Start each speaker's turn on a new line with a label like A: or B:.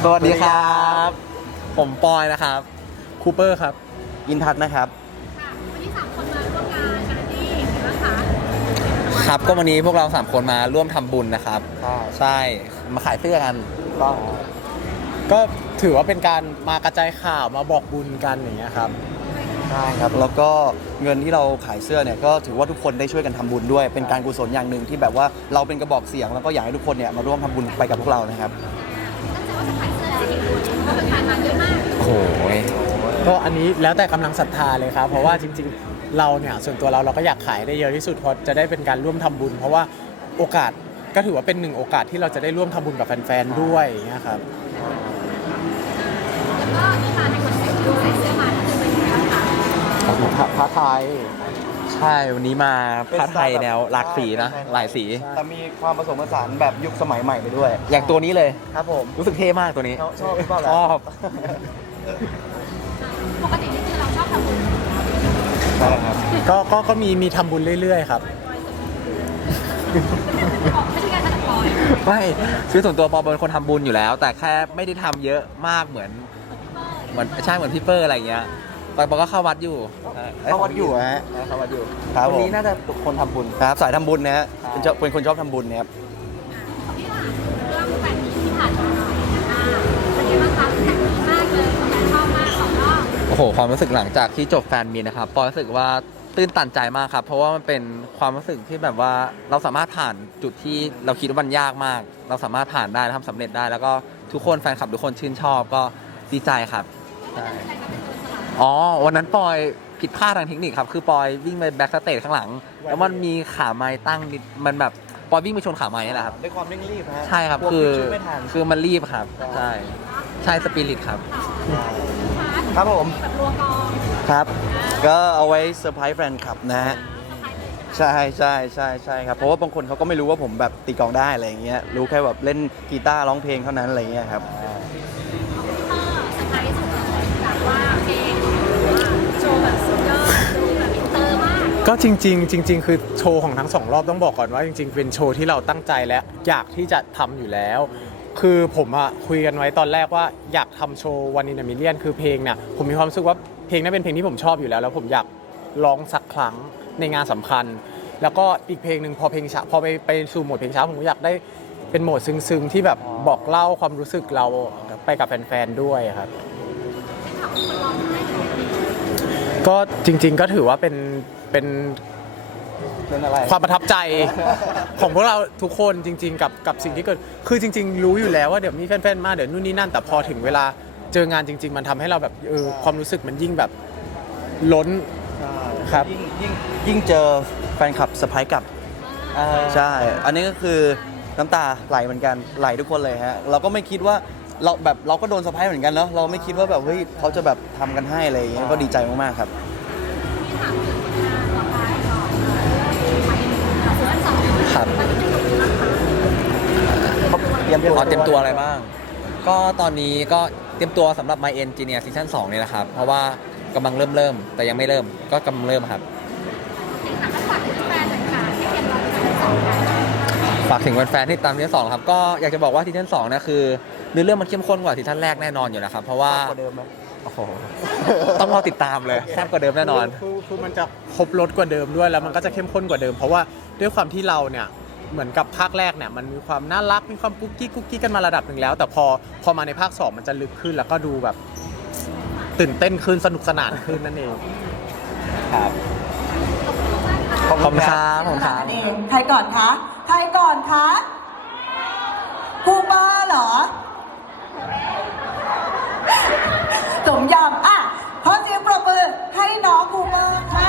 A: สวัสดีครับผมปอยนะครับคูเปอร์ครับ
B: อินทัศน์นะครับ
C: ค่ะวันนี้3 คนมาร่วมงานกันที่นะคะ
A: ครับก็วันนี้พวกเรา3 คนมาร่วมทำบุญนะครับใช่มาขายเสื้อกัน
D: ก็ถือว่าเป็นการมากระจายข่าวมาบอกบุญกันอย่างเงี้ยครับ
B: ใช่ครับแล้วก็เงินที่เราขายเสื้อเนี่ยก็ถือว่าทุกคนได้ช่วยกันทำบุญด้วยเป็นการกุศลอย่างหนึ่งที่แบบว่าเราเป็นกระบอกเสียงแล้วก็อยากให้ทุกคนเนี่ยมาร่วมทำบุญไปกับพวกเรานะครับ
C: ตั้งใจว่าจะขายเสื้อได้กี่ตัวเพราะเป็นขายมาเยอะมาก
A: โอ้ย
D: ก็อันนี้แล้วแต่กำลังศรัทธาเลยครับเพราะว่าจริงๆเราเนี่ยส่วนตัวเราก็อยากขายได้เยอะที่สุดเพราะจะได้เป็นการร่วมทำบุญเพราะว่าโอกาสก็ถือว่าเป็น1 โอกาสที่เราจะได้ร่วมทำบุญกับแฟนๆด้วยอย่างเงี้ยครับ
C: แล้วก็ที่มาในคอนเซ็ปต์ดูใส่เสื้อมาเป็นยังไงบ้างคะ
D: พระไทย
A: ใช่วันนี้มาผ้าไทยแนวหลากสีนะหลายสี
B: แต่มีความผสมผสานแบบยุคสมัยใหม่ไปด้วย
A: อย่างตัวนี้เลย
B: ครับผม
A: รู้สึกเท่มากตัวนี้
B: ชอบหรือเปล่า
A: ชอบ
C: ปกตินี่คือเราชอบทำบุญ
B: ใช่ครับ
D: ก็มีทำบุญเรื่อยๆครับ
C: ไม่ใช่การทำปล่อย
A: ไม่คือส่วนตัวปอเป็นคนทำบุญอยู่แล้วแต่แค่ไม่ได้ทำเยอะมากเหมือนใช่เหมือนพี่เปอร์อะไรเงี้ยปอก็เข้าวัดอยู่
B: เข้าวัดอยู่ฮะ
A: เข้าวัดอยู่
B: วันนี้น่าจะคนทำบุญครับสายทำบุญนะฮะเป็นคนชอบทำบุญนะครับ
C: ของพี่หลานเรื่องแฟนมีที่ผ่านมาเป็นยังไงบ้างคะแฟนมีมากเลยแฟนชอบมาก2 รอบ
A: โอ้โหความรู้สึกหลังจากที่จบแฟนมีนะครับปอรู้สึกว่าตื้นตันใจมากครับเพราะว่ามันเป็นความรู้สึกที่แบบว่าเราสามารถผ่านจุดที่เราคิดว่ามันยากมากเราสามารถผ่านได้ทำสำเร็จได้แล้วก็ทุกคนแฟนคลับทุกคนชื่นชอบก็ดีใจครับอ๋อวันนั้นปอยผิดพลาดทางเทคนิคครับคือปอยวิ่งไปแบ็กสเตจข้างหลังแล้วมันมีขาไม้ตั้งมันแบบปอยวิ่งไปชนขาไม้นี่แหละครับ
B: ด้วยความเร่งรีบฮะ
A: ใช่ครับคือมันรีบครับใช่สปิริตครับ
B: ครับผม
C: แบบรัวกอง
B: ครับก็เอาไว้เซอร์ไพรส์แฟนคลับนะฮะใช่ครับเพราะว่าบางคนเขาก็ไม่รู้ว่าผมแบบตีกลองได้อะไรอย่างเงี้ยรู้แค่แบบเล่นกีตาร์ร้องเพลงเท่านั้นอะไรเงี้ยครับ
D: ก็จริงคือโชว์ของทั้ง2 รอบต้องบอกก่อนว่าจริงๆเป็นโชว์ที่เราตั้งใจและอยากที่จะทำอยู่แล้วคือผมอะคุยกันไว้ตอนแรกว่าอยากทำโชว์วันอินมิเลียนคือเพลงเนี่ยผมมีความรู้สึกว่าเพลงนั้นเป็นเพลงที่ผมชอบอยู่แล้วผมอยากร้องสักครั้งในงานสำคัญแล้วก็อีกเพลงหนึ่งพอเพลงช้าพอไปสู่โหมดเพลงช้าผมอยากได้เป็นโหมดซึ้งๆที่แบบบอกเล่าความรู้สึกเราไปกับแฟนๆด้วยครับก็จริงๆก็ถือว่าเป็นความประทับใจของพวกเราทุกคนจริงๆกับสิ่งที่เกิดคือจริงๆรู้อยู่แล้วว่าเดี๋ยวมีแฟนๆมาเดี๋ยวนู่นนี่นั่นแต่พอถึงเวลาเจองานจริงๆมันทำให้เราแบบความรู้สึกมันยิ่งแบบล้นครับ
B: ยิ่งเจอแฟนคลับเซอร์ไพรส์กลับใช่อันนี้ก็คือน้ำตาไหลเหมือนกันไหลทุกคนเลยฮะเราก็ไม่คิดว่าเราก็โดนเซอร์ไพรส์เหมือนกันเนาะเราไม่คิดว่าแบบเฮ้ยเขาจะแบบทำกันให้อะไรอย่างเงี้ยก็ดีใจมากๆครับ
A: ครับเตรียมตัวอะไรบ้างก็ตอนนี้ก็เตรียมตัวสำหรับ My Engineer ซีซั่น 2เนี่ยนะครับเพราะว่ากำลังเริ่มแต่ยังไม่เริ่มก็กำลังเริ่มครับฝากถึงแฟนๆที่ตามซีซั่น 2ครับก็อยากจะบอกว่าซีซั่น 2นะคือเนื้อเรื่องมันเข้มข้นกว่าซีซั่นแรกแน่นอนอยู่แล้วครับเพราะว่าโอ้โหต้องรอติดตามเลยแซ่บกว่าเดิมแน่นอน
D: คือมันจะครบรสกว่าเดิมด้วยแล้วมันก็จะเข้มข้นกว่าเดิมเพราะว่าด้วยความที่เราเนี่ยเหมือนกับภาคแรกเนี่ยมันมีความน่ารักมีความกุ๊กกิ๊กกันมาระดับหนึ่งแล้วแต่พอมาในภาค2มันจะลึกขึ้นแล้วก็ดูแบบตื่นเต้นขึ้นสนุกสนานขึ้นนั่นเอง
A: ครับขอบคุณครับ
E: ใครก่อนคะกูบ้าเหรอสมยอมอ่ะขอเสียงปรบมือให้น้องกูบ้าค่ะ